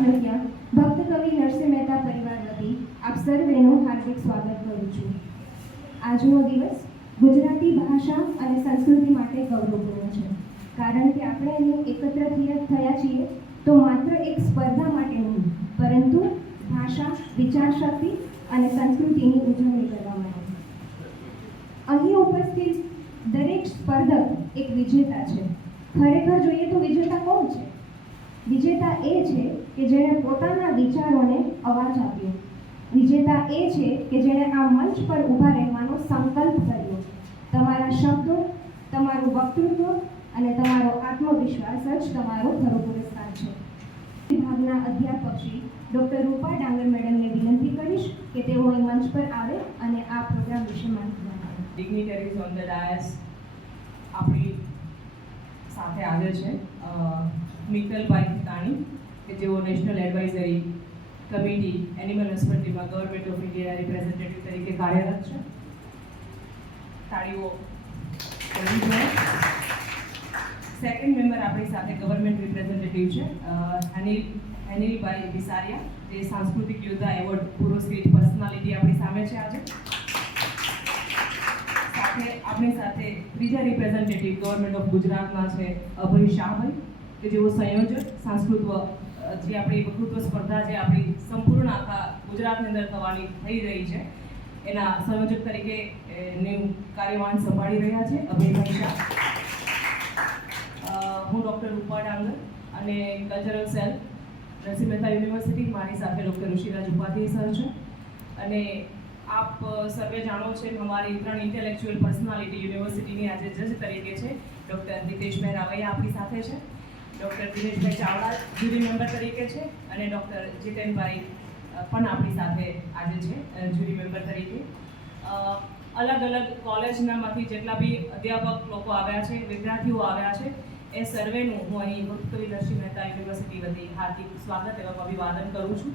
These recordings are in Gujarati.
પાઠણિયા ભક્ત કવિ નરસિંહ મહેતા પરિવાર વતી આપ સર્વેનું હાર્દિક સ્વાગત કરું છું. આજનો દિવસ ગુજરાતી ભાષા અને સંસ્કૃતિ માટે ગૌરવપૂર્ણ છે, કારણ કે આપણે અહીં એકત્ર થયા છીએ તો માત્ર એક સ્પર્ધા માટે નહીં, પરંતુ ભાષા, વિચારશક્તિ અને સંસ્કૃતિની ઉજવણી કરવા માટે. અહીં ઉપસ્થિત દરેક સ્પર્ધક એક વિજેતા છે. ખરેખર જોઈએ તો વિજેતા કોણ છે? વિજેતા એ છે કે જેણે પોતાના વિચારોને અવાજ આપ્યો. વિજેતા એ છે કે જેણે આ મંચ પર ઊભા રહેવાનો સંકલ્પ કર્યો. તમારા શબ્દો, તમારું વક્તૃત્વ અને તમારો આત્મવિશ્વાસ જ તમારો ખરો પુરસ્કાર છે. વિભાગના અધ્યાપક શ્રી ડૉક્ટર રૂપા ડાંગર મેડમને વિનંતી કરીશ કે તેઓ અહીં મંચ પર આવે અને આ પ્રોગ્રામ વિશે માહિતી આપે. Dignitaries on the dais આપણી સાથે આવે છે મિત્તલભાઈ ખીતાણી કે જેઓ નેશનલ એડવાઇઝરી કમિટી એનિમલ હસબન્ડરીમાં ગવર્મેન્ટ ઓફ ઇન્ડિયાના રિપ્રેઝેન્ટેટિવ તરીકે કાર્યરત છે. તાળીઓ કરવી જોઈએ. સેકન્ડ મેમ્બર આપણી સાથે ગવર્મેન્ટ રિપ્રેઝેન્ટેટિવ છે અનિલભાઈ વિસારિયા, જે સાંસ્કૃતિક યોદ્ધા એવોર્ડ પુરસ્કૃત પર્સનાલિટી આપણી સામે છે આજે. આપણી સાથે ત્રીજા રિપ્રેઝેન્ટેટિવ ગવર્મેન્ટ ઓફ ગુજરાતના છે અભય શાહભાઈ, કે જેઓ સંયોજક સંસ્કૃત જે આપણી વક્તૃત્વ સ્પર્ધા જે આપણી સંપૂર્ણ આખા ગુજરાતની અંદર થવાની થઈ રહી છે એના સંયોજક તરીકે કાર્યવાહન સંભાળી રહ્યા છે અભયભાઈ શાહ. હું ડૉક્ટર રૂપા ડાંગર અને cultural cell Narsinh Mehta university, મારી સાથે ડૉક્ટર ઋષિરાજ ઉપાધ્યાય સર છે. અને આપ સર્વે જાણો છે અમારી 3 ઇન્ટેલેક્ચ્યુઅલ પર્સનાલિટી યુનિવર્સિટીની આજે જજ તરીકે છે ડૉક્ટર દિતેશ મહેરાવૈયા આપણી સાથે છે, doctor Dineshbhai Chavda jury member તરીકે છે અને ડૉક્ટર જીતેનભાઈ પણ આપણી સાથે આજે છે જ્યુરી મેમ્બર તરીકે. અલગ અલગ કોલેજનામાંથી જેટલા બી અધ્યાપક લોકો આવ્યા છે, વિદ્યાર્થીઓ આવ્યા છે, એ સર્વેનું હું અહીં ભક્ત કવિ નરસિંહ મહેતા યુનિવર્સિટી વતી હાર્દિક સ્વાગત એવં અભિવાદન કરું છું.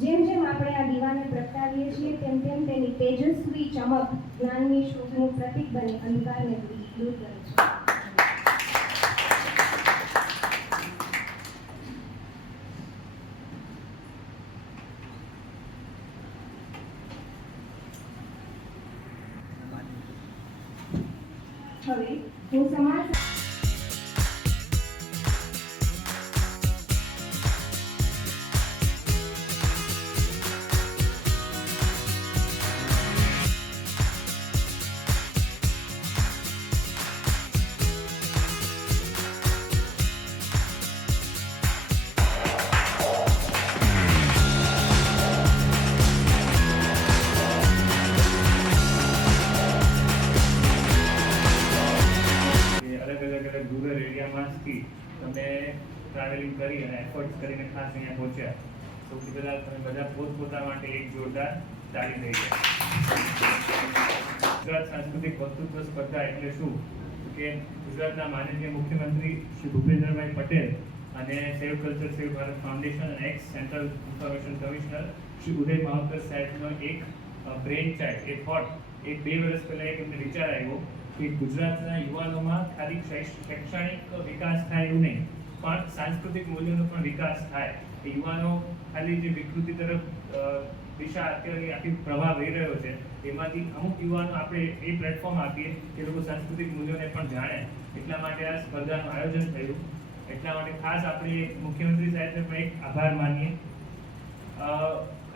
જેમ જેમ આપણે આ દીવાને પ્રગટાવીએ છીએ તેમ તેમ તેની તેજસ્વી ચમક જ્ઞાનની શોધનું પ્રતીક બની અંધકારને દૂર કરે છે. હવે હું સમાજ રૂરલ એરિયામાંથી તમે ટ્રાવેલિંગ કરી અને એફર્ટ્સ કરીને ખાસ અહીંયા પહોંચ્યા. સૌથી પહેલાં તમે બધા પોતપોતા માટે એક જોરદાર તાળી દઈ છે. ગુજરાત સાંસ્કૃતિક વક્તૃત્વ સ્પર્ધા એટલે શું કે ગુજરાતના માનનીય મુખ્યમંત્રી શ્રી ભૂપેન્દ્રભાઈ પટેલ અને save culture save Bharat foundation અને ex central information commissioner Shri Uday Mavkar સાહેબનો એક બ્રેઇન ચાઇલ્ડ, એ થોટ, એક 2 વર્ષ પહેલાં એક એમને વિચાર આવ્યો કે ગુજરાતના યુવાનોમાં ખાલી શૈક્ષણિક વિકાસ થાય એવું નહીં, પણ સાંસ્કૃતિક મૂલ્યોનો પણ વિકાસ થાય. એ યુવાનો ખાલી જે વિકૃતિ તરફ દિશા અત્યારે આખી પ્રવાહ વહી રહ્યો છે એમાંથી અમુક યુવાનો આપણે એ પ્લેટફોર્મ આપીએ કે લોકો સાંસ્કૃતિક મૂલ્યોને પણ જાણે. એટલા માટે આ સ્પર્ધાનું આયોજન થયું. એટલા માટે ખાસ આપણે મુખ્યમંત્રી સાહેબને પણ એક આભાર માનીએ.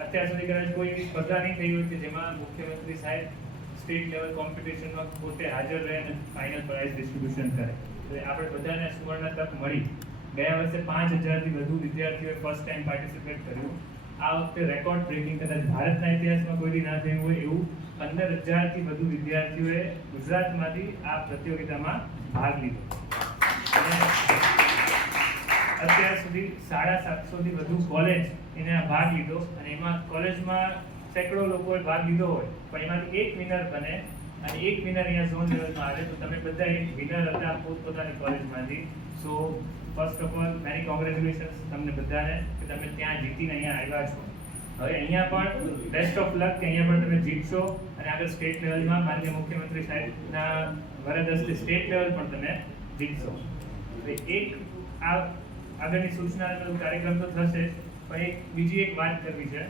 અત્યાર સુધી કદાચ કોઈ એવી સ્પર્ધા નહીં થઈ હોય કે જેમાં મુખ્યમંત્રી સાહેબ સ્ટેટ લેવલ કોમ્પિટિશનમાં પોતે હાજર રહે અને ફાઇનલ પ્રાઇઝ ડિસ્ટ્રીબ્યુશન કરે. તો આપણે બધાને સુવર્ણ તક મળી. ગયા વર્ષે 5000થી વધુ વિદ્યાર્થીઓએ ફર્સ્ટ ટાઈમ પાર્ટિસિપેટ કર્યું. આ વખતે રેકોર્ડ બ્રેકિંગ, કદાચ ભારતના ઇતિહાસમાં કોઈથી ના થયું હોય એવું 15000થી વધુ વિદ્યાર્થીઓએ ગુજરાતમાંથી આ પ્રતિયોગિતામાં ભાગ લીધો. અને અત્યાર સુધી 750થી વધુ કોલેજ એને આ ભાગ લીધો અને એમાં કોલેજમાં સેંકડો લોકોએ ભાગ લીધો હોય પણ એમાંથી એક વિનર બને અને એક વિનર અહીંયા ઝોન લેવલમાં આવે. તો તમે બધા એક વિનર હતા પોતપોતાની કોલેજમાંથી. So first of all many congratulations તમને બધાને કે તમે ત્યાં જીતીને અહીંયા આવ્યા છો. હવે અહીંયા પણ બેસ્ટ ઓફ લક કે અહીંયા પણ તમે જીતશો અને આગળ સ્ટેટ લેવલમાં માનનીય મુખ્યમંત્રી સાહેબના વરદ હસ્તે સ્ટેટ લેવલ પણ તમે જીતશો. એક આ આગળની સૂચનાનો કાર્યક્રમ તો થશે, પણ બીજી એક વાત કરવી છે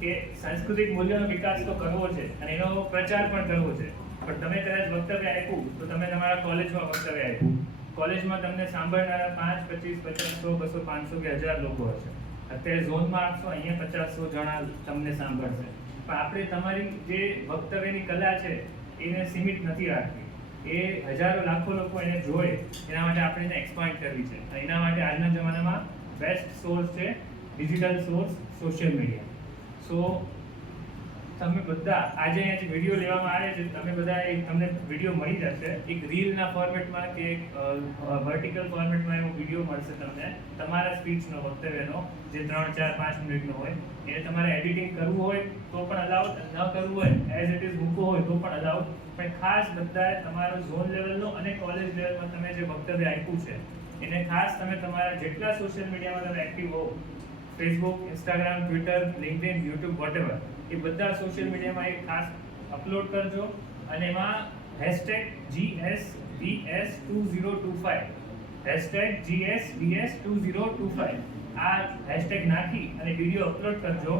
કે સાંસ્કૃતિક મૂલ્યોનો વિકાસ તો કરવો છે અને એનો પ્રચાર પણ કરવો છે, પણ તમે કદાચ વક્તવ્ય આપ્યું તો તમે તમારા કોલેજમાં વક્તવ્ય આપ્યું, કોલેજમાં તમને સાંભળનારા 5, 25, 50, 100, 200, 500 કે 1000 લોકો હશે. અત્યારે ઝોનમાં આપશો, અહીંયા 50-100 જણા તમને સાંભળશે, પણ આપણે તમારી જે વક્તવ્યની કલા છે એને સીમિત નથી રાખવી. એ હજારો લાખો લોકો એને જોઈ, એના માટે આપણે એને એક્સપાન્ડ કરવી છે. અને એના માટે આજના જમાનામાં બેસ્ટ સોર્સ છે ડિજિટલ સોર્સ, સોશિયલ મીડિયા. સો તમે બધા આજે અહીંયા જે વિડીયો લેવામાં આવે છે, તમે બધા તમને વિડીયો મળી જશે એક રીલના ફોર્મેટમાં કે એક વર્ટિકલ ફોર્મેટમાં એવો વિડીયો મળશે તમને તમારા સ્પીચનો, વક્તવ્યનો, જે 3, 4, 5 મિનિટનો હોય. એને તમારે એડિટિંગ કરવું હોય તો પણ અલાઉડ, ન કરવું હોય એઝ ઇટ ઇઝ મૂકવો હોય તો પણ અલાઉડ. પણ ખાસ બધાએ તમારો ઝોન લેવલનો અને કોલેજ લેવલમાં તમે જે વક્તવ્ય આપ્યું છે એને ખાસ તમે તમારા જેટલા સોશિયલ મીડિયામાં તમે એક્ટિવ હો, Facebook, Instagram, Twitter, LinkedIn, YouTube, whatever, એ બધા સોશિયલ મીડિયામાં એક ખાસ અપલોડ કરજો અને એમાં #GSVS2025 #GSVS2025 આ હેશટેગ નાખી અને વિડીયો અપલોડ કરજો.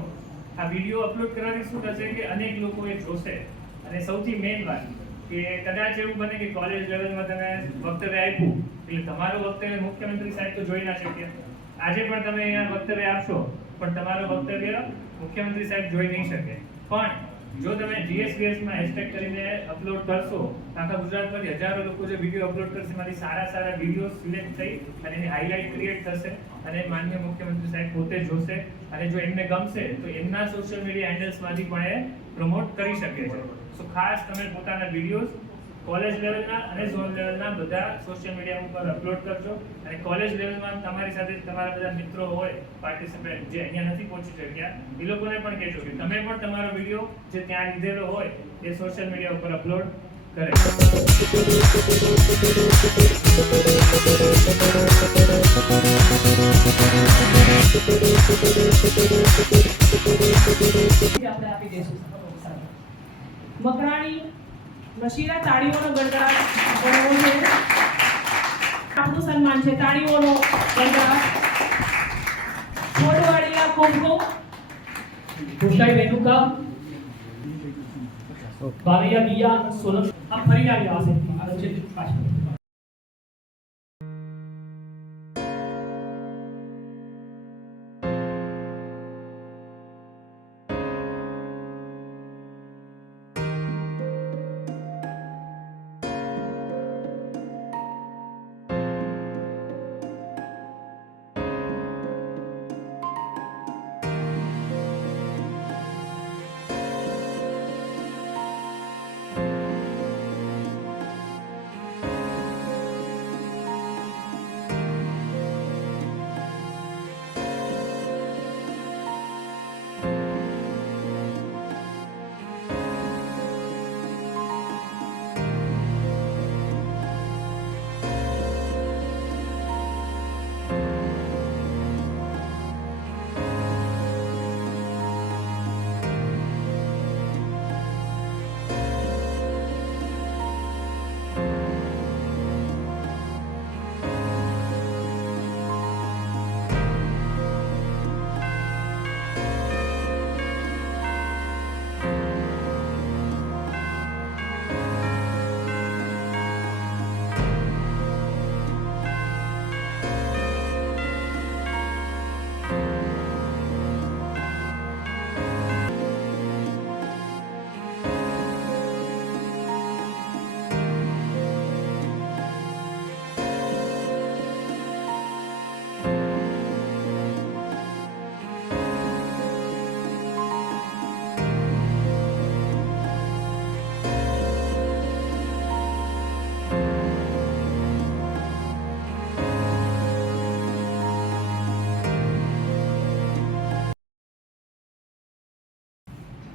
આ વિડીયો અપલોડ કરવાથી શું થશે કે અનેક લોકો એ જોશે. અને સૌથી મેઇન વાત કે કદાચ એવું બને કે કોલેજ લેવલમાં તમે વક્તવ્ય આપ્યું એટલે તમારું વક્તવ્ય મુખ્યમંત્રી સાહેબ તો જોઈ ના શકે. આજે પણ તમે અહીંયા વક્તવ્ય આપશો પણ તમારું વક્તવ્ય મુખ્યમંત્રી સાહેબ જોઈ નહીં શકે. પણ જો તમે GSVS માં હેશટેગ કરીને અપલોડ કરશો, આખા ગુજરાતમાંથી હજારો લોકો જે વિડીયો અપલોડ કરશે, એમાંથી સારા વિડીયો સિલેક્ટ થઈ અને એની હાઇલાઇટ ક્રિએટ થશે અને માનનીય મુખ્યમંત્રી સાહેબ પોતે જોશે અને જો એમને ગમશે તો એમના સોશિયલ મીડિયા હેન્ડલ્સમાંથી પણ એ પ્રમોટ કરી શકે છે. સો ખાસ તમે પોતાના વિડીયોઝ કોલેજ લેવલના અને ઝોન લેવલના બધા સોશિયલ મીડિયા ઉપર અપલોડ કરજો. અને કોલેજ લેવલમાં તમારી સાથે તમારા બધા મિત્રો હોય, પાર્ટિસિપન્ટ જે અહીંયા નથી પહોંચી શક્યા, એ લોકોને પણ કહેજો કે તમે પણ તમારો વિડીયો જે ત્યાં લીધેલો હોય એ સોશિયલ મીડિયા ઉપર અપલોડ કરે. આપણે આપી દઈશું. મકરાણી નશીલા તાળીઓનો ગડગડાટ કરવો છે. આપણું સન્માન છે, તાળીઓનો ગડગડાટ. છોડવાડીલા કોમકો खुशाई रेणुका बारिया दिया सोलम हम फरी आ यहाँ से अच्छे पास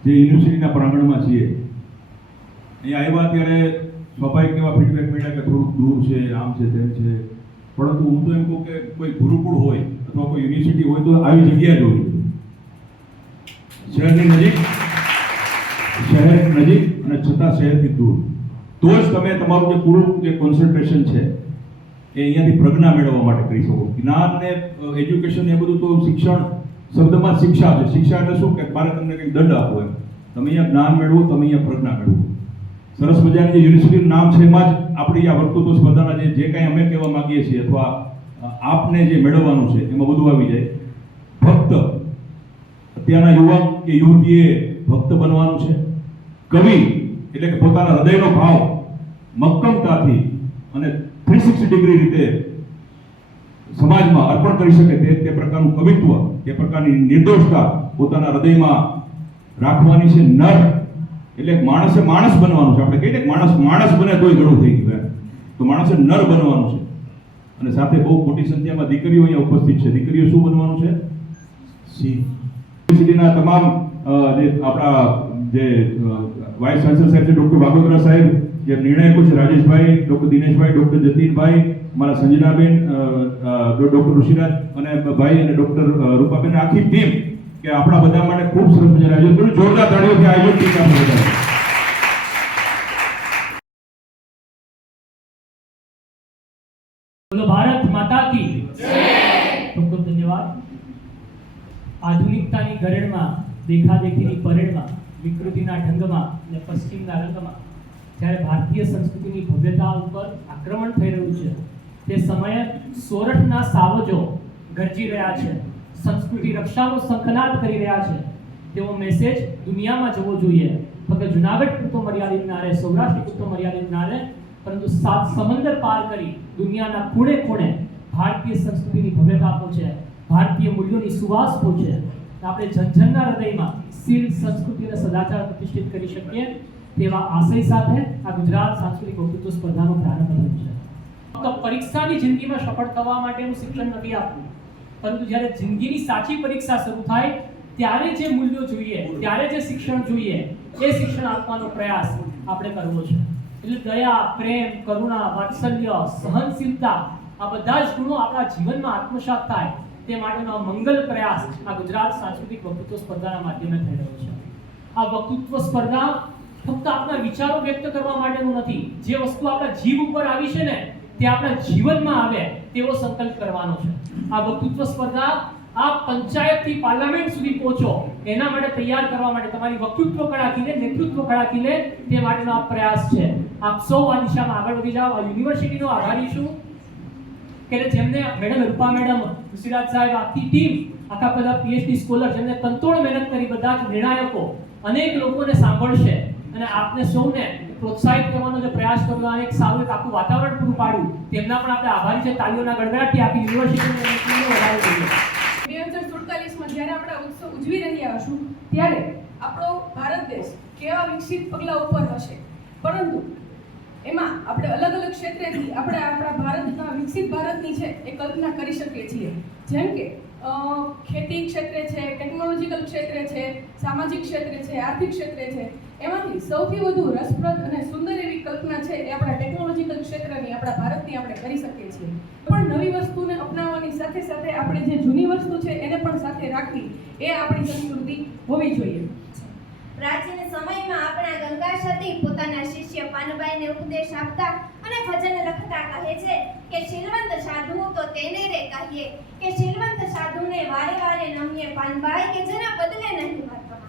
જે યુનિવર્સિટીના પ્રાંગણમાં છીએ, અહીંયા આવ્યા ત્યારે સ્વાભાવિક એવા ફીડબેક મળ્યા કે થોડુંક દૂર છે, આમ છે, તેમ છે. પરંતુ હું તો એમ કહું કે કોઈ ગુરુકુળ હોય અથવા કોઈ યુનિવર્સિટી હોય તો આવી જગ્યા જોઈ, શહેરની નજીક, શહેર નજીક અને છતાં શહેરથી દૂર, તો જ તમે તમારું જે પૂરું જે કોન્સન્ટ્રેશન છે એ અહીંયાથી પ્રજ્ઞા મેળવવા માટે કરી શકો. જ્ઞાન ને એજ્યુકેશન એ બધું તો શિક્ષણ શબ્દમાં જ શિક્ષા છે. શિક્ષા એટલે શું કે મારે તમને કંઈક દંડ આપવો એમ. તમે અહીંયા જ્ઞાન મેળવો, તમે અહીંયા પ્રજ્ઞા મેળવો. સરસ મજાની જે યુનિવર્સિટીનું નામ છે એમાં જ આપણી આ વક્તૃત્વ સ્પર્ધાના જે કાંઈ અમે કહેવા માંગીએ છીએ અથવા આપને જે મેળવવાનું છે એમાં બધું આવી જાય. ભક્ત, અત્યારના યુવક કે યુવતીએ ભક્ત બનવાનું છે. કવિ એટલે કે પોતાના હૃદયનો ભાવ મક્કમતાથી અને 360 ડિગ્રી રીતે સમાજમાં અર્પણ કરી શકે તે પ્રકારનું કવિત્વ, તે પ્રકારની નિર્દોષતા પોતાના હૃદયમાં રાખવાની છે. નર એટલે માણસે માણસ બનવાનું છે. આપણે કહીએ કે માણસ બને તોય ઘણું થઈ ગયું. તો માણસે નર બનવાનું છે. અને સાથે બહુ મોટી સંખ્યામાં દીકરીઓ અહીંયા ઉપસ્થિત છે. દીકરીઓ શું બનવાનું છે? સિંહ. યુનિવર્સિટીના તમામ જે આપણા જે વાઇસ ચાન્સલર સાહેબ છે, ડૉક્ટર વાઘોત્રા સાહેબ, જે નિર્ણાયકો છે, રાજેશભાઈ, ડૉક્ટર દિનેશભાઈ, ડૉક્ટર જતીનભાઈ, અમારા સંજનાબેન, ડૉક્ટર ઋષિરાજ અને ભાઈ અને ડૉક્ટર રૂપાબેન, આખી ટીમ કે આપણા બધા માટે ખૂબ સરસ મજાનું આયોજન કર્યું. જોરદાર તાળીઓથી આયોજન ટીમ આપણે બધા. બોલો ભારત માતા કી જય. ખૂબ ખૂબ ધન્યવાદ. આધુનિકતાની ગરેડમાં, દેખાદેખીની પરેડમાં, વિકૃતિના ઢંગમાં અને પશ્ચિમના રંગમાં જ્યારે ભારતીય સંસ્કૃતિની ભવ્યતા ઉપર આક્રમણ થઈ રહ્યું છે તે સમયે સોરઠના સાવજો ગરજી રહ્યા છે, સંસ્કૃતિ રક્ષાનો સંકલ્પ કરી રહ્યા છે. તેવો મેસેજ દુનિયામાં જવો જોઈએ. ફક્ત જુનાગઢ પૂરતો મર્યાદિત ના રહે, સૌરાષ્ટ્ર પૂરતો મર્યાદિત ના રહે, પરંતુ 7 સમંદર પાર કરી દુનિયાના ખૂણે ખૂણે ભારતીય સંસ્કૃતિની ભવ્યતા પહોંચે, ભારતીય મૂલ્યોની સુવાસ પહોંચે. આપણે જનજનના હૃદયમાં શીલ, સંસ્કૃતિ અને સદાચાર પ્રતિષ્ઠિત કરી શકીએ તેવા આશય સાથે આ ગુજરાત સાંસ્કૃતિક વક્તૃત્વ સ્પર્ધાનો પ્રારંભ થયો છે. ફક્ત પરીક્ષાની જિંદગીમાં સફળ થવા માટેનું શિક્ષણ નથી આપવું, પરંતુ જ્યારે જિંદગીની સાચી પરીક્ષા શરૂ થાય ત્યારે જે મૂલ્યો જોઈએ, ત્યારે જે શિક્ષણ જોઈએ એ શિક્ષણ આપવાનો પ્રયાસ આપણે કરવો છે. એટલે દયા, પ્રેમ, કરુણા, વાત્સલ્ય, સહનશીલતા આ બધા જ ગુણો આપણા જીવનમાં આત્મસાત થાય તે માટેનો મંગલ પ્રયાસ આ ગુજરાત સાંસ્કૃતિક વક્તૃત્વ સ્પર્ધાના માધ્યમે થઈ રહ્યો છે. આ વક્તૃત્વ સ્પર્ધા ફક્ત આપણા વિચારો વ્યક્ત કરવા માટેનું નથી. જે વસ્તુ આપણા જીવ ઉપર આવી છે ને તે આપણા જીવનમાં આવે તેવો સંકલ્પ કરવાનો છે. આ વક્તૃત્વ સ્પર્ધા આપ પંચાયતથી પાર્લામેન્ટ સુધી પહોંચો એના માટે તૈયાર કરવા માટે તમારી વક્તૃત્વ કળાકીને, નેતૃત્વ કળાકીને તે માટેનો આ પ્રયાસ છે. આપ સૌ આ દિશામાં આગળ વધી જાઓ. આ યુનિવર્સિટીનો આભારી છું કે જેમને મેડમ રૂપા મેડમ, ઋષિરાજ સાહેબ, આખી ટીમ, આખા બધા પીએચડી સ્કોલર જેમને તનતોડ મહેનત કરી, બધા જ નિર્ણાયકો અનેક લોકોને સાંભળશે અને આપને સૌને પ્રોત્સાહિત કરવાનો જે પ્રયાસ કર્યો અને એક સારું એક આખું વાતાવરણ પૂરું પાડ્યું તેમના પણ આપણે આભારી છે. તાળીઓના ગડગડાટથી આખી યુનિવર્સિટીને વધારે જોઈએ. 2047માં જ્યારે આપણે આ ઉત્સવ ઉજવી રહ્યા હશું ત્યારે આપણો ભારત દેશ કેવા વિકસિત પગલા ઉપર હશે, પરંતુ એમાં આપણે અલગ અલગ ક્ષેત્રેથી આપણે આપણા ભારતના વિકસિત ભારતની છે એ કલ્પના કરી શકીએ છીએ. જેમ કે ખેતી ક્ષેત્રે છે, ટેકનોલોજીકલ ક્ષેત્રે છે, સામાજિક ક્ષેત્રે છે, આર્થિક ક્ષેત્રે છે. એમાંથી સૌથી વધુ રસપ્રદ અને સુંદર એવી કલ્પના છે એ આપણા ટેકનોલોજીકલ ક્ષેત્રની, આપણા ભારતની આપણે કરી શકીએ છીએ. પણ નવી વસ્તુને અપનાવવાની સાથે સાથે આપણે જે જૂની વસ્તુ છે એને પણ સાથે રાખવી એ આપણી સંસ્કૃતિ હોવી જોઈએ. પ્રાચીન સમયમાં આપણા ગંગા સતી પોતાના શિષ્ય પાનબાઈને ઉપદેશ આપતા અને ભજન લખતા કહે છે કે શીલવંત સાધુ તો તેને રે કહીએ કે શીલવંત સાધુને વારે વારે નમીએ પાનબાઈ કે જેના બદલે નહીં વર્તમાન.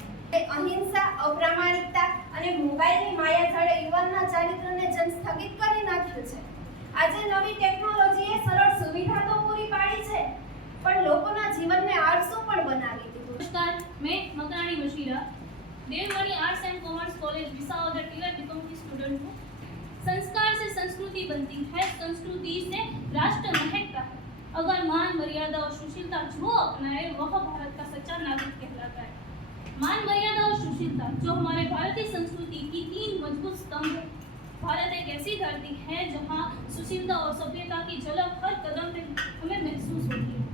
અહિંસા, અપ્રામાણિકતા અને મોબાઈલની માયા જાળે યુવાનના ચારિત્રને જેમ સ્થગિત કરી નાખ્યું છે. આજે નવી ટેકનોલોજીએ સરળ સુવિધા તો પૂરી પાડી છે પણ લોકોના જીવનને આળસુ પણ બનાવી દીધું. नमस्कार, मैं Makrani Bashira Devvadi arts and commerce college Visavadar टिलर बीकॉम की स्टूडेंट हूँ। संस्कार से संस्कृति बनती है, संस्कृति से राष्ट्र महकता है। अगर मान, मर्यादा और सुशीलता जो अपनाए वह भारत का सच्चा नागरिक कहलाता है। मान, मर्यादा और सुशीलता जो हमारे भारतीय संस्कृति की 3 मजबूत स्तंभ है। भारत एक ऐसी धरती है जहाँ सुशीलता और सभ्यता की झलक हर कदम पे हमें महसूस होती है।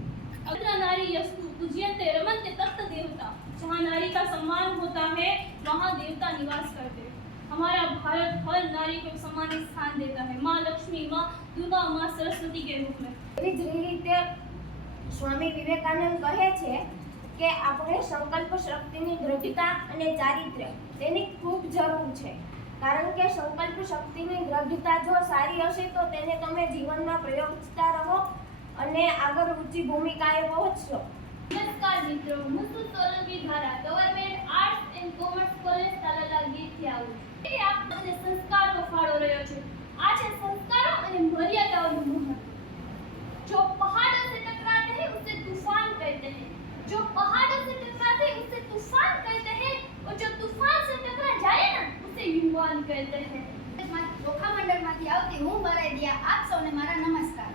अग्र नारी यस्तु पूज्यन्ते रमन्ते तप्त देवता, जहाँ नारी का सम्मान होता है वहाँ देवता निवास करते हैं। हमारा भारत हर नारी को सम्मान स्थान देता है, माँ लक्ष्मी, माँ दुर्गा, माँ सरस्वती के रूप में। એવી જ રીતે સ્વામી વિવેકાનંદ કહે છે કે આપણે સંકલ્પ શક્તિની દૃઢતા અને ચારિત્ર્ય તેની ખૂબ જરૂર છે, કારણ કે સંકલ્પ શક્તિની દ્રઢતા જો સારી હશે તો તેને તમે જીવનમાં પ્રયોગતા રહો અને આગળ ઊંચી ભૂમિકાએ પહોંચશો. નમસ્કાર મિત્રો, હું છું Solanki Dhara, government arts and commerce college Talala ગીરથી આવું છું. આપ અને સંસ્કારનો ફાળો રહ્યો છે. આ છે સંસ્કારો અને મર્યાદાઓનું મહત્વ. जो पहाड़ों से टकराते हैं उसे तूफान कहते हैं, जो पहाड़ों से टकराते हैं उसे तूफान कहते हैं और जो तूफान से टकरा जाए ना उसे युवान कहते हैं. ચોખા મંડળમાંથી આવતી હું બરાડિયા, આપ સૌને મારા નમસ્કાર.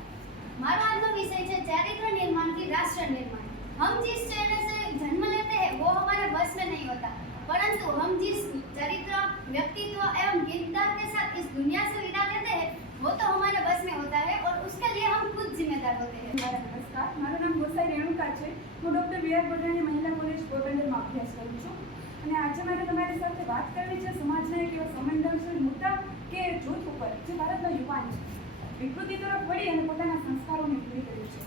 મારો આજનો વિષય છે ચારિત્ર निर्माण की राष्ट्र निर्माण. हम जिस चेहरे से जन्म लेते हैं वो हमारे बस में नहीं होता, परंतु हम जिस चरित्र, व्यक्तित्व एवं किरदार के साथ इस दुनिया से विदा लेते हैं वो तो हमारे बस में होता है और उसके लिए हम खुद जिम्मेदार होते हैं. મારા નમસ્કાર, મારું નામ ગોસાઈ રેણુકા છે. હું ડૉક્ટર બી આર ગોઢાણી મહિલા કોલેજ પોરબંદરમાં અભ્યાસ કરું છું અને આજે મારે તમારી સાથે વાત કરવી છે સમાજના એક એવા સંવેદનશીલ મુદ્દા કે જૂથ ઉપર જે ભારતનો યુવાન છે વિકૃતિ તરફ વળી અને પોતાના સંસ્કારોને ભૂલી ગયું છે.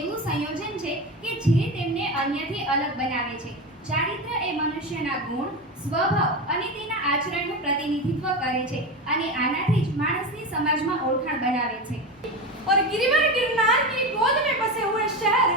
એવું સંયોજન છે કે જે તેમને અન્યથી અલગ બનાવે છે. ચારિત્ર એ મનુષ્યના ગુણ, સ્વભાવ અને તેના આચરણનું પ્રતિનિધિત્વ કરે છે અને આનાથી જ માણસની સમાજમાં ઓળખાણ બનાવે છે. और गिरिवर गिरनार की गोद में बसे हुए शहर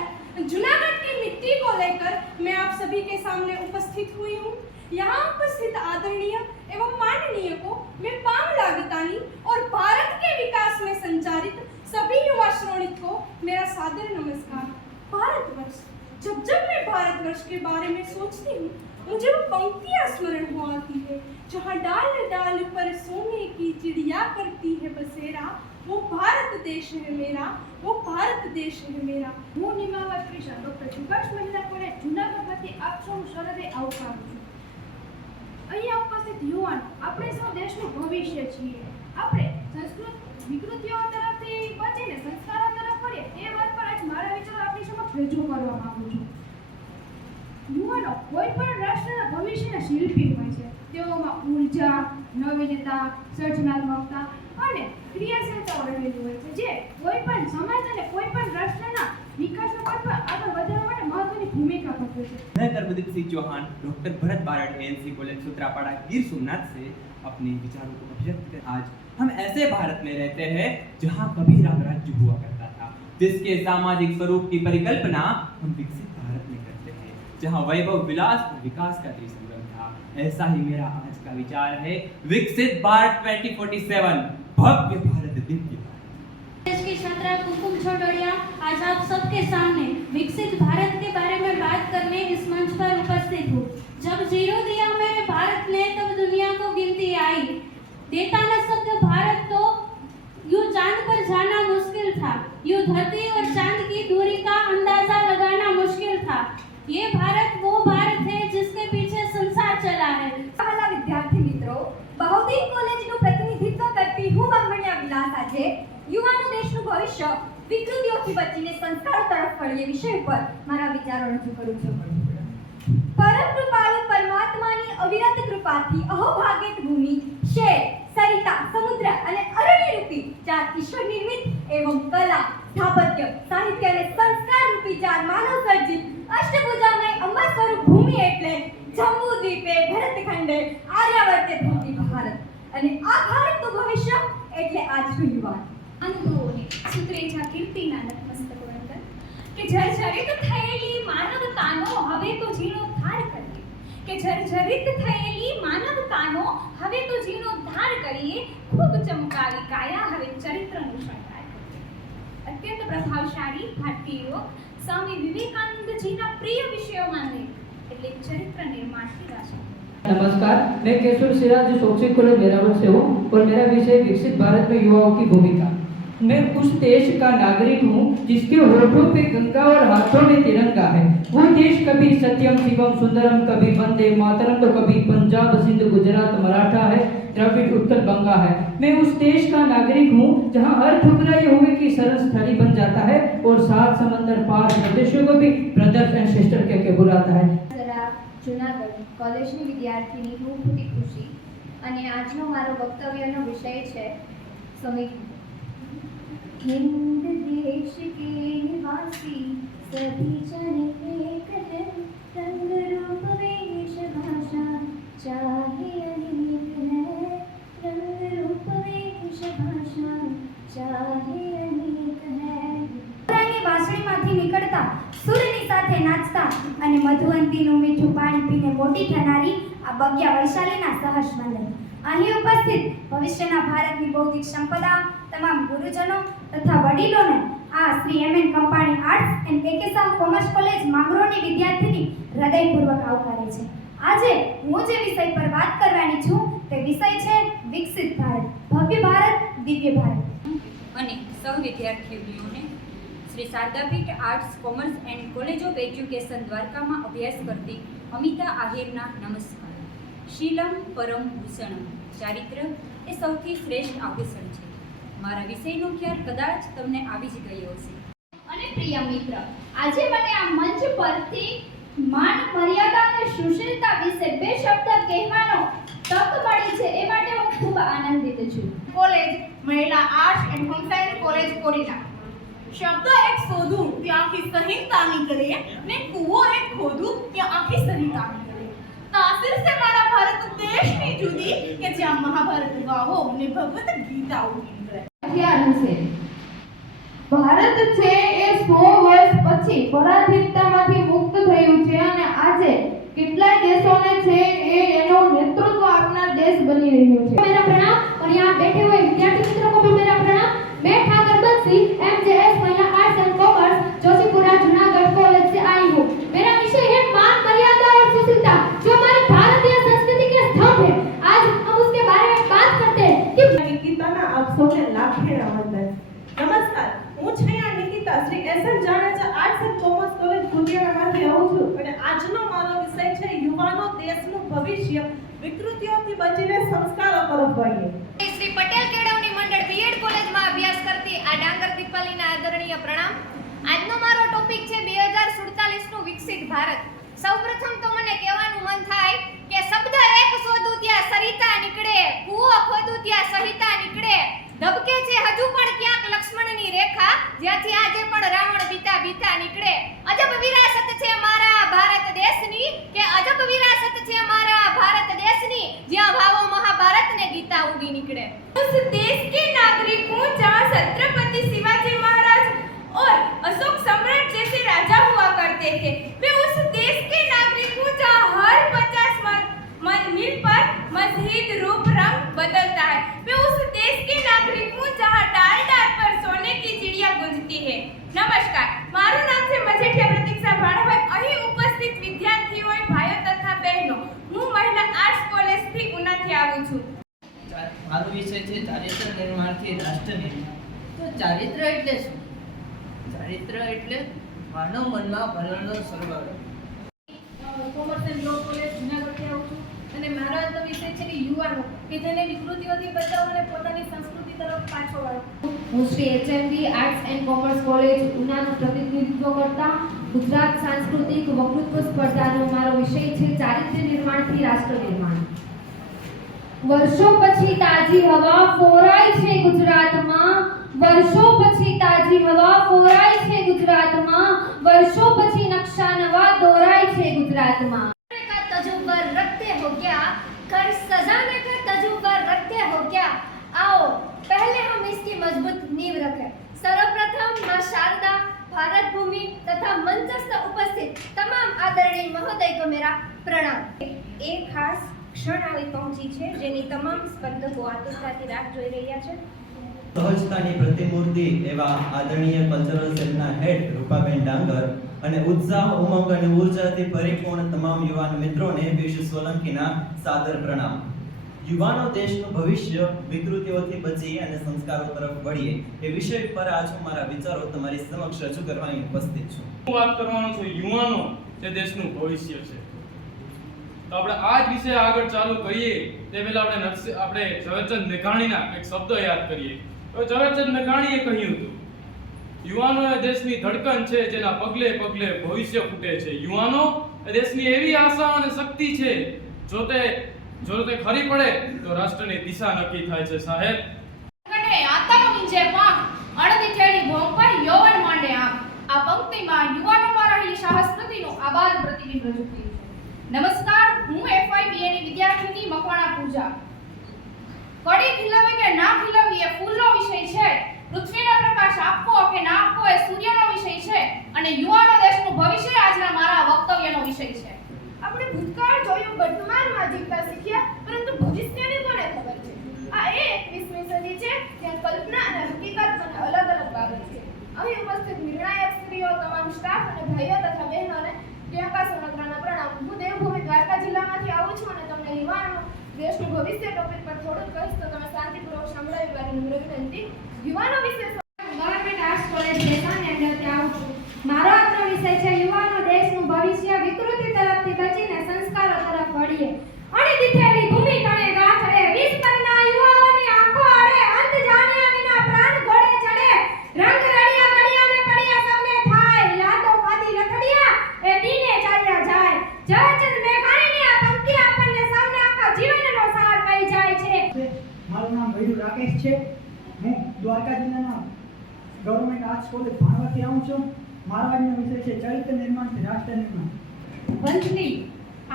जूनागढ़ की मिट्टी को लेकर मैं आप सभी के सामने उपस्थित हुई हूँ. यहाँ उपस्थित आदरणीय एवं माननीय को मैं पाम लागतानी और भारत के विकास में संचालित सभी युवा श्रोणित को मेरा सादर नमस्कार. भारतवर्ष, जब जब मैं भारतवर्ष के बारे में सोचती हूँ मुझे वो पंक्तियाँ स्मरण हो आती है जहाँ डाल डाल पर सोने की चिड़िया करती है बसेरा, वो भारत देश है मेरा, वो भारत देश है मेरा. હું નિમાવત કિશન ડૉક્ટર સુભાષ મહિલા કોલેજ જૂનાગઢમાંથી આપ સૌનું સરહદે આવકારું છું. અહીંયા ઉપસ્થિત યુવાનો આપણે સૌ દેશનું ભવિષ્ય છીએ. આપણે સંસ્કૃત વિકૃતિઓ તરફથી બચીને સંસ્કારો તરફ વળીએ એ વાત પર આજ મારા વિચારો આપની સમક્ષ રજૂ કરવા માંગુ છું. યુવાનો કોઈ પણ રાષ્ટ્રના ભવિષ્યના શિલ્પી હોય છે. તેઓમાં ઉર્જા, નવીનતા, સર્જનાત્મકતા અને ક્રિયાશીલતાઓ રહેલી હોય છે જે કોઈ પણ સમાજ અને કોઈ પણ રાષ્ટ્રના વિકાસના પથ પર આગળ વધારવા માટે મહત્વની ભૂમિકા ભજવે છે. मैं Karamdeep Singh Chauhan doctor Bharat Barad ANC college Sutrapada Gir Somnath से अपने विचारों को अभिव्यक्त कर आज हम ऐसे भारत में रहते हैं जहां कभी राम राज्य हुआ करता था, जिसके सामाजिक स्वरूप की परिकल्पना हम विकसित भारत में करते हैं, जहां वैभव विलास और विकास का त्रिसंगम था. ऐसा ही मेरा आज का विचार है, विकसित भारत 2047, भव्य भारत, दिव्य भारत. देश की छात्रा कुमकुम छोटोड़िया आज आप सबके सामने विकसित भारत के बारे में बात करने इस मंच पर उपस्थित हूँ. जब जीरो दिया मेरे भारत ने तब दुनिया को गिनती आई. देता न शब्द भारत तो यूं चांद पर जाना मुश्किल था, यूं धरती और चांद की दूरी का अंदाजा लगाना मुश्किल था. ये भारत वो भारत है जिसके पीछे संसार चला है. પહેલા વિદ્યાર્થી મિત્રો, બહુદીન કોલેજનું પ્રતિનિધિત્વ કરતી હું બ્રહ્મણ્યા વિલાસ આજે યુવાનો દેશનું ભવિષ્ય વિકૃતિઓથી બચીને સંસ્કાર તરફ વળીએ વિષય ઉપર મારા વિચારો રજૂ કરું છું. પરમ કૃપાળુ પરમાત્માની અવિરત કૃપાથી અહોભાગિત ભૂમિ, શેર, સરિતા, સમુદ્ર અને અરણ્ય રૂપી ચાર ઈશ્વર નિર્મિત એવં કલા, સ્થાપત્ય, સાહિત્ય અને સંસ્કાર રૂપી ચાર માનવ સર્જિત અષ્ટભુજામય અંબા સ્વરૂપ ભૂમિ એટલે જંબુ દ્વીપે ભરતખંડે આર્યાવર્તે ભૂમિ ભારત. અને આ ભારતનું ભવિષ્ય એટલે આજનું યુવાન. અનુભવોને સુત્રેજા કીર્તિના નતમસ્તક વંદન. કે જર્જરિત થયેલી માનવતાનો હવે તો જીર્ણોદ્ધાર કરીએ, કે જર્જરિત થયેલી માનવતાનો હવે તો જીર્ણોદ્ધાર કરીએ. ખૂબ ચમકાવી કાયા હવે ચરિત્રનું શણગાર કરીએ. અત્યંત પ્રભાવશાળી ભારતીય યુવક સ્વામી વિવેકાનંદજીના પ્રિય વિષયોમાંને એટલે ચરિત્ર નિર્માણથી રાશિ. नमस्कार, मैं केशव सिराज शोक्षी कॉलेज वेरावल से हूँ और मेरा विषय विकसित भारत में युवाओं की भूमिका. मैं उस देश का नागरिक हूँ जिसके होठों पे गंगा और हाथों में तिरंगा है. वो देश कभी सत्यम शिवम सुंदरम, कभी वंदे मातरम तो कभी पंजाब सिंध गुजरात मराठा है, द्रविड़ उत्कल बंगा है. मैं उस देश का नागरिक हूँ जहाँ हर ठुकरा यहोवा की शरण स्थली बन जाता है और 7 समंदर पार प्रदेशों को भी ब्रदर्स एंड सिस्टर कह के बुलाता है. જૂનાગઢ કોલેજની વિદ્યાર્થીની હું ખુદી ખુશી અને આજનો મારો વક્તવ્યનો વિષય છે સમીક્ષા. हिंद देश के निवासी सभी जन एक है, रंग रूप वेश भाषा चाहे अनेक है, સાથે નાચતા અને મધુવંતીનું મીઠું પાણી પીને મોટી થનારી આ બગ્યા વૈશાલીના સહર્ષ વંદન. અહીં ઉપસ્થિત ભવિષ્યના ભારતની બૌદ્ધિક સંપદા તમામ ગુરુજનો તથા વડીલોને આ Shri M N. Kampani arts and K K. Shah commerce college માંગરોળની વિદ્યાર્થીની હૃદયપૂર્વક આવકારે છે. આજે હું જે વિષય પર વાત કરવાની છું તે વિષય છે વિકસિત ભારત, ભવ્ય ભારત, દિવ્ય ભારત. અને સહ વિદ્યાર્થીઓને Shri Sharadapeeth arts commerce and college of education દ્વારકામાં અભ્યાસ કરતી અમિતા આહિરના નમસ્કાર. શીલમ પરમ ભૂષણમ, ચારિત્ર એ સૌથી શ્રેષ્ઠ આભૂષણ છે. મારા વિષયનો ખ્યાલ કદાચ તમને આવી જ ગયો હશે. અને પ્રિય મિત્ર, આજે મને આ મંચ પરથી માન મર્યાદા અને સુશીલતા વિશે બે શબ્દ કહેવાનો તક મળી છે, એ માટે હું ખૂબ આનંદિત છું. કોલેજ મહિલા arts and home science college Kodinar. શબ્દ એક શોધું ત્યાં આખી સંહિતા નીકળે ને કૂવો એક ખોદું ત્યાં આખી સંહિતા નીકળે. તાસીર સે મારા ભારત દેશની જુદી કે જ્યાં મહાભારત ગાવો ને ભગવત ગીતા નીકળે. ભારત છે એ 100 વર્ષ પછી પરાધીનતામાંથી મુક્ત થયું છે અને આજે કેટલાય દેશોને છે એ એનું નેતૃત્વ આપનાર દેશ બની રહ્યો છે. मेरा प्रणाम और यहाँ बैठे हुए विद्यार्थी मित्रों को भी मेरा प्रणाम. मैं ठाकर बंसी एमजेएस महिला arts and commerce Joshipura Junagadh college से आई हूँ. मेरा विषय है मान मर्यादा और सुशीलता, जो हमारे भारतीय संस्कृति के स्तंभ है. आज हम उसके बारे में बात करते हैं कि નિકિતાના આપ સૌને લાખેણા વંદન. નમસ્કાર, હું Chhaya Nikita Shri S N Jadeja arts and commerce college ગુંડિયાણામાંથી આવું છું અને આજનો મારો વિષય છે યુવાનો દેશનું ભવિષ્ય, વિકૃતિઓથી બચીને સંસ્કારો તરફ વળીએ. શ્રી પટેલ કેળવણી મંડળ બીએડ કોલેજમાં અભ્યાસ કરતી આ ડાંગર દીપાલીના આદરણીય પ્રણામ. આજનો મારો ટોપિક છે 2047નું વિકસિત ભારત. સૌપ્રથમ તો મને કહેવાનું મન થાય કે શબ્દ એક શોધું ત્યાં સરિતા નીકળે, કૂવો ખોદું ત્યાં સહિતા નીકળે. ધબકે છે હજુ પણ ક્યાંક લક્ષ્મણની રેખા, જ્યાંથી આજે પણ રાવણ બીતા બીતા નીકળે. અજબ વિરાસત છે મારા ભારત દેશની, કે અજબ વિરાસત છે મારા ભારત દેશની, જ્યાં ભાવો મહાભારત ને ગીતા ઉગી નીકળે. उस देश के नागरिक हूँ जहाँ छत्रपति शिवाजी महाराज और अशोक सम्राट जैसे राजा हुआ करते थे. मैं उस देश के नागरिक हूँ जहाँ हर 50 मील पर मस्जिद रूप रंग बदलता है. मैं उस देश के नागरिक हूँ जहाँ डाल डाल पर सोने की चिड़िया गूंजती है. नमस्कार, મારું નામ છે મજેઠિયા પ્રતીક્ષા ભાણાભાઈ. અહીં ઉપસ્થિત વિદ્યાર્થીઓ, ભાઈઓ તથા બહેનો, હું મહિલા આર્ટ્સ કોલેજથી ઉનાથી આવું છું. મારો વિષય છે ચારિત્ર નિર્માણથી રાષ્ટ્ર નિર્માણ. તો ચારિત્ર એટલે શું? ચારિત્ર એટલે માનવ મનમાં ભરેલો સરવાળો. કોમર્સ એન્ડ લો કોલેજ જૂનાગઢથી આવું છું અને મારો આજનો વિષય છે કે યુવાનો કે જેને વિકૃતિઓથી બચાવો અને પોતાની સંસ્કૃતિ તરફ પાછો વાળો. હું Shri H M V arts and commerce college ઉનાનું પ્રતિનિધિત્વ કરતા ગુજરાત સાંસ્કૃતિક વક્તૃત્વ સ્પર્ધાનો મારો વિષય છે ચારિત્ર્ય નિર્માણથી રાષ્ટ્ર નિર્માણ. વર્ષો પછી તાજી હવા ફોરાય છે ગુજરાતમાં, વર્ષો પછી તાજી હવા ફોરાય છે ગુજરાતમાં, વર્ષો પછી નકશા નવા દોરાય છે ગુજરાતમાં. तजुर्बा रखते हो क्या, कर सजाने का तजुर्बा रखते हो क्या. आओ पहले हम इसकी मजबूत नींव रखें. सर्वप्रथम मां शारदा, भारत भूमि तथा मंचस्थ उपस्थित तमाम आदरणीय महोदय को मेरा प्रणाम. एक खास ક્ષણ આવી પહોંચી છે જેની તમામ સ્પર્ધકો આતુરતાથી રાહ જોઈ રહ્યા છે. સહજતાની પ્રતિમૂર્તિ એવા આદરણીય કલ્ચરલ સેલના હેડ રૂપાબેન ડાંગર અને ઉત્સાહ, ઉમંગ અને ઉર્જાથી પરિપૂર્ણ તમામ યુવાન મિત્રોને વિશ સોલંકીના સાદર પ્રણામ. યુવાનો દેશનું ભવિષ્ય, વિકૃતિઓથી બચી અને સંસ્કારો તરફ વળીએ એ વિષય પર આજ હું મારા વિચારો તમારી સમક્ષ રજૂ કરવાની ઉપસ્થિત છું. હું વાત કરવાનો છું યુવાનો જે દેશનું ભવિષ્ય છે. તો આપણે આ જ વિષય આગળ ચાલુ કરીએ તે પહેલા આપણે ઝવેરચંદ મેઘાણીના એક શબ્દ યાદ કરીએ. તો ઝવેરચંદ મેઘાણીએ કહ્યું હતું, યુવાનો એ દેશની ધડકન છે જેના પગલે પગલે ભવિષ્ય ફૂટે છે. યુવાનો એ દેશની એવી આશા અને શક્તિ છે, જો તે ખરી પડે તો રાષ્ટ્રની દિશા નક્કી થાય છે. સાહેબ કને આતાનો નીચે પાંખ, અડધી ઠેડી ભોંગ પર યૌવન માંડે આંખ. આ પંક્તિમાં યુવાનોમાં રહેલી સાહસપ્રતિનું આબાદ પ્રતિબિંબ રજૂ થયું છે. નમસ્કાર, હું FYBA ની વિદ્યાર્થીની મકવાણા પૂજા. કડી ખીલવી કે ના ખીલવી એ ફૂલનો વિષય છે. પૃથ્વીનો પ્રકાશ આપવો કે ના આપવો એ સૂર્યનો વિષય છે અને યુવાનો દેશનું ભવિષ્ય આજના મારા વક્તવ્યનો વિષય છે. આપણે ભૂતકાળ જોયું, વર્તમાનમાં જીવતા શીખ્યા, પરંતુ ભવિષ્યની કોને ખબર છે? આ એ 21મી સદી છે જ્યાં કલ્પના અને હકીકત બંને અલગ અલગ બાબત છે. અહીં ઉપસ્થિત નિર્ણાયક સ્ત્રીઓ, તમામ સ્ટાફ અને ભાઈઓ તથા બહેનોને પ્રિયંકા સોનગરાના પ્રણામ. હું દેવભૂમિ દ્વારકા જિલ્લામાંથી આવું છું અને તમને યુવાનો દેશનું ભવિષ્ય ટોપિક પર થોડું કહીશ તો તમે શાંતિપૂર્વક સાંભળાવી મારી નમ્ર વિનંતી. યુવાનો વિશે ગવર્નમેન્ટ આર્ટ્સ કોલેજ ભેસાણની અંદરથી આવું છું. મારો આજનો વિષય છે યુવાનો દેશનું ભવિષ્ય. વિકૃતિ તરફથી બચીને સંસ્કારો તરફ વળીએ. અણી દીધેલી ભૂમિ તણે ગાથ રે, વિસ્તરના યુવાઓની આંખો આડે, અંત જાણ્યા વિના પ્રાણ ઘોડે ચડે. રંગ રડિયા ઘડિયાને પડ્યા સૌને થાય, લાતો ખાધી લથડિયા એ દીને ચાલ્યા જાય. ઝવેરચંદ મેઘાણીની આ પંક્તિ આપણને સૌને આખા જીવનનો સાર કહી જાય છે. મારું નામ ભૈરુ રાકેશ છે. હું દ્વારકા જિલ્લાના ગવર્નમેન્ટ આર્ટ્સ કોલેજ ભાણવડથી આવું છું. મારો આજનો વિષય છે ચરિત્ર નિર્માણથી રાષ્ટ્ર નિર્માણ. વંથલી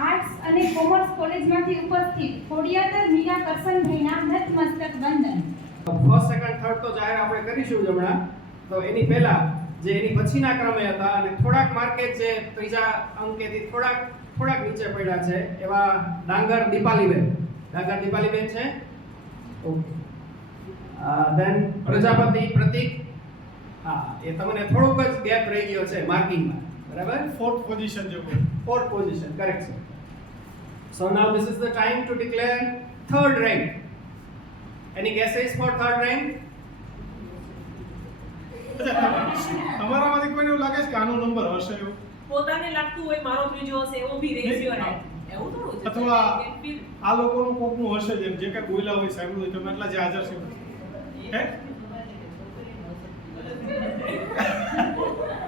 આર્ટ્સ અને કોમર્સ કોલેજમાંથી ઉપસ્થિત ખોડિયાદર મીરા કરસનભાઈના નતમસ્તક વંદન. ફર્સ્ટ સેકન્ડ થર્ડ તો જાહેર આપણે કરીશું જ હમણાં. તો એની પહેલા જે એની પછીના ક્રમે હતા અને થોડાક માર્કેટ જે ત્રીજા અંકેથી થોડાક નીચે પડ્યા છે એવા ડાંગર દીપાલીબેન. ડાંગર દીપાલીબેન છે. ઓકે. ધેન પ્રજાપતિ પ્રતીક. હા, એ તમને થોડુંક જ ગેપ રહી ગયો છે માર્કિંગમાં. બરાબર? ફોર્થ પોઝિશન જેવું. ફોર્થ પોઝિશન, કરેક્ટ છે. So now this is the time to declare third rank. Any guesses for third rank? તમારામાંથી કોઈને એવું લાગે છે કે આનો નંબર હશે એવું? પોતાને લાગતું હોય મારો ત્રીજો હશે એવો બી રેશિયો રહે. એવું થોડું છે. અથવા આ લોકોનું કોકનું હશે જેમ જે કઈ બોલ્યા હોય સાહેબ હોય તમે એટલા જે હાજર છે. હે?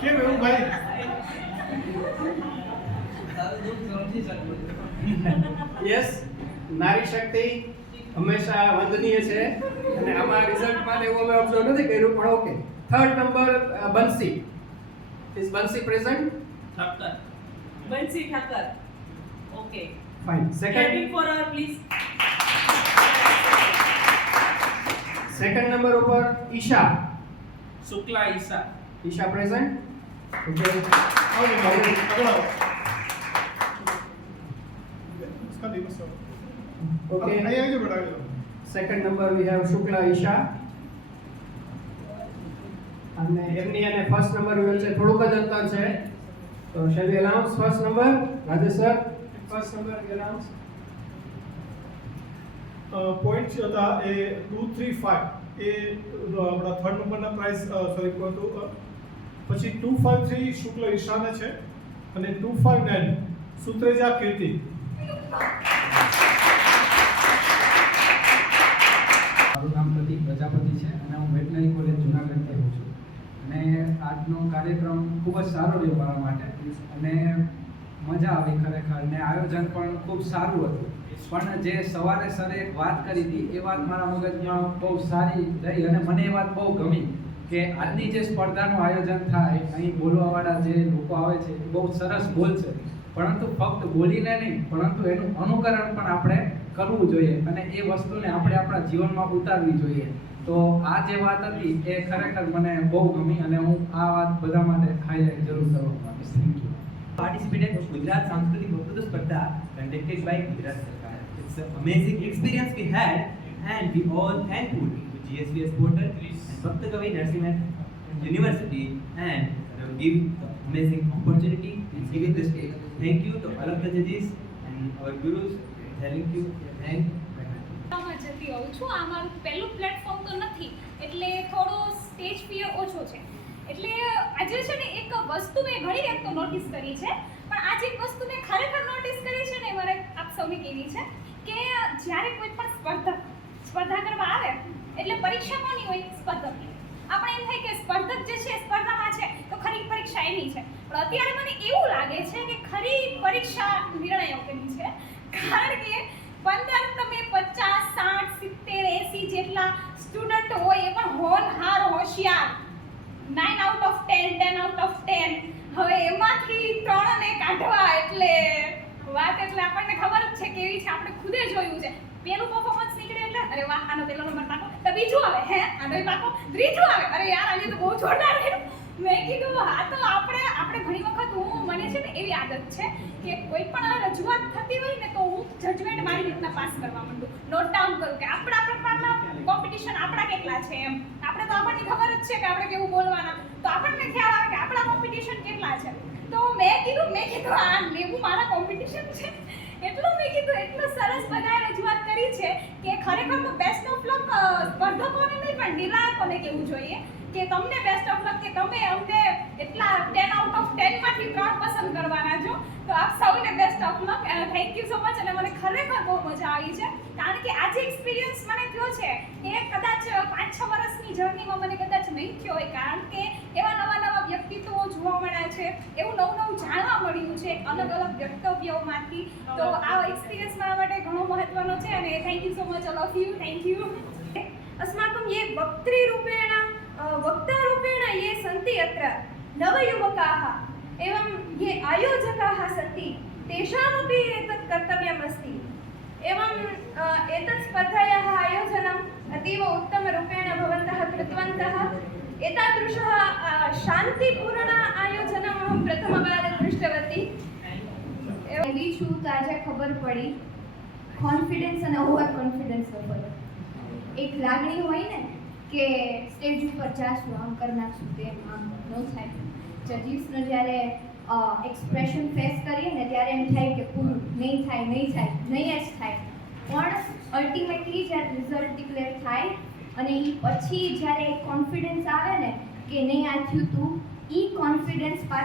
કેમ એવું ભાઈ? યસ, નારી શક્તિ હંમેશા વંદનીય છે અને આમાં રિઝલ્ટમાં એવું અમે ઓબ્ઝર્વ નથી કર્યું પણ okay. Third number Bansi. Is Bansi present? Thakkar. Bansi Thakkar. Okay. Fine. Second for our please. Second number ઉપર Isha. Shukla Isha. Isha present? Okay. Okay. Second number we have Shukla Isha. અને એમની અને ફર્સ્ટ નંબર વચ્ચે થોડુંક જ અંતર છે. તો shall we announce first number? Rajesh sir, first number we announce. Point જે હતા એ 235 એ આપણા થર્ડ નંબરના પ્રાઇસ સોરી પછી 253 શુક્લ ઈશાને છે અને 259 સુત્રેજા કીર્તિ. મારું નામ પ્રતીક પ્રજાપતિ છે અને હું વેટનરી કોલેજ જુનાગઢથી આવું છું અને આજનો કાર્યક્રમ ખૂબ જ સારો રહ્યો મારા માટે અને મજા આવી ખરેખર અને આયોજન પણ ખૂબ સારું હતું. પણ જે સવારે સરે એક વાત કરી હતી એ વાત મારા મગજમાં બહુ સારી રહી અને મને એ વાત બહુ ગમી કે આજની જે સ્પર્ધાનું આયોજન થાય અહીં બોલવાવાળા જે લોકો આવે છે એ બહુ સરસ બોલશે પરંતુ ફક્ત બોલીને નહીં પરંતુ એનું અનુકરણ પણ આપણે કરવું જોઈએ અને એ વસ્તુને આપણે આપણા જીવનમાં ઉતારવી જોઈએ. તો આ જે વાત હતી એ ખરેખર મને બહુ ગમી અને હું આ વાત બધા માટે હાઈલાઇટ જરૂર કરવા માંગીશ. Thank you. Participated in Gujarat Sanskritik Vaktृत्व Spardha conducted by Gujarat Sarkar. It's an amazing experience we had and we all thankful to GSVS portal and Bhaktakavi Nursing University and give the amazing opportunity and giving this stage. Thank you to all of the judges and our gurus. Thank you. Thank you. જતી હોઉં છું. આ મારું પહેલું પ્લેટફોર્મ તો નથી એટલે થોડો સ્ટેજ ફિયર ઓછો છે. એટલે આજે છે ને એક વસ્તુ મેં ઘણી વખત નોટિસ કરી છે પણ આજે એક વસ્તુ મેં ખરેખર નોટિસ કરી છે ને મારે આપ સૌને કહેવી છે કે જ્યારે કોઈ પણ સ્પર્ધા કરવા આવે એટલે પરીક્ષા કોની હોય? સ્પર્ધકની. આપણે એમ થાય કે સ્પર્ધક જે છે સ્પર્ધામાં છે તો ખરી પરીક્ષા એની છે પણ અત્યારે મને એવું લાગે છે કે ખરી પરીક્ષા નિર્ણયોની છે કારણ કે 15 તમે 50 60 70 80 જેટલા સ્ટુડન્ટ હોય એ પણ હોનહાર હોશિયાર 9 આઉટ ઓફ 10 10 આઉટ ઓફ 10 હવે એમાંથી 3 ને કાઢવા એટલે વાત એટલે આપણને ખબર જ છે કેવી છે આપણે ખુદે જોયું છે પેલું પરફોર્મન્સ નીકળે એટલે અરે વાહ આનો પહેલો નંબર નાખો તો તો બીજું આવે હે આનો પાકો, ત્રીજું આવે અરે યાર આની તો બહુ જોરદાર રહ્યું. મેં કીધું હા તો આપણે ઘણી વખત મને છે ને એવી આદત છે કે કોઈ પણ રજૂઆત થતી હોય ને તો હું જજમેન્ટ મારી રીતના પાસ કરવા માંડું, નોટ ડાઉન કરું કે આપણા પ્રમાણમાં કોમ્પિટિશન આપણા કેટલા છે એમ. આપણે તો આપણને ખબર જ છે કે આપણે કેવું બોલવાના, તો આપણને ખ્યાલ આવે કે આપણા કોમ્પિટિશન કેટલા છે. તો મેં કીધું આ લેવું મારા કોમ્પિટિશન છે. એટલું મેં કીધું એટલું સરસ બધાએ રજૂઆત કરી છે કે ખરેખર તો બેસ્ટ ઓફ લક સ્પર્ધકોને નહીં પણ નિર્ણાયકોને કહેવું જોઈએ કે તમને બેસ્ટ ઓફ લક કે તમે અમને એટલા 10 આઉટ ઓફ 10 માંથી 3 પસંદ કરવાના છો. તો આપ સૌને best of luck, thank you so much. અને મને ખરેખર બહુ મજા આવી છે કારણ કે આજે એક્સપિરિયન્સ મને થયો છે એ કદાચ 5-6 વર્ષની જર્નીમાં મને કદાચ નહીં થયો હોય, કારણ કે એવા નવા વ્યક્તિત્વો જોવા મળ્યા છે, એવું નવું જાણવા મળ્યું છે અલગ અલગ વ્યક્તવ્યોમાંથી. તો આ એક્સપિરિયન્સ મારા માટે ઘણો મહત્વનો છે અને thank you so much all of you. Thank you. अस्माकं ये वक्तृरूपेण वक्तारूपेण ये सन्ति अत्र नवयुवकाः एवं ये आयोजकाः सन्ति तेषामपि एतत् कर्तव्यम् अस्ति. एवं एतत् स्पर्धायाः आयोजनम् अतीव उत्तमरूपेण भवन्तः कृतवन्तः. एतादृशः शान्तिपूर्ण आयोजनम् अहं प्रथमवारं दृष्टवती. એવી છું તો આજે ખબર પડી કોન્ફિડન્સ અને ઓવર કોન્ફિડન્સનો ફરક. એક લાગણી હોય ને કે સ્ટેજ ઉપર જાશું આમ કરી નાખશું તેમ આમ ન થાય. જજીસનો જ્યારે એક્સપ્રેશન ફેસ કરીએ ને ત્યારે એમ થાય કે પૂરું નહીં થાય નહીં જ થાય. પણ અલ્ટિમેટલી જ્યારે રિઝલ્ટ ડિક્લેર થાય અને એ પછી જ્યારે એક કોન્ફિડન્સ આવે ને કે નહીં આ થયું તું, એ કોન્ફિડન્સ પાછું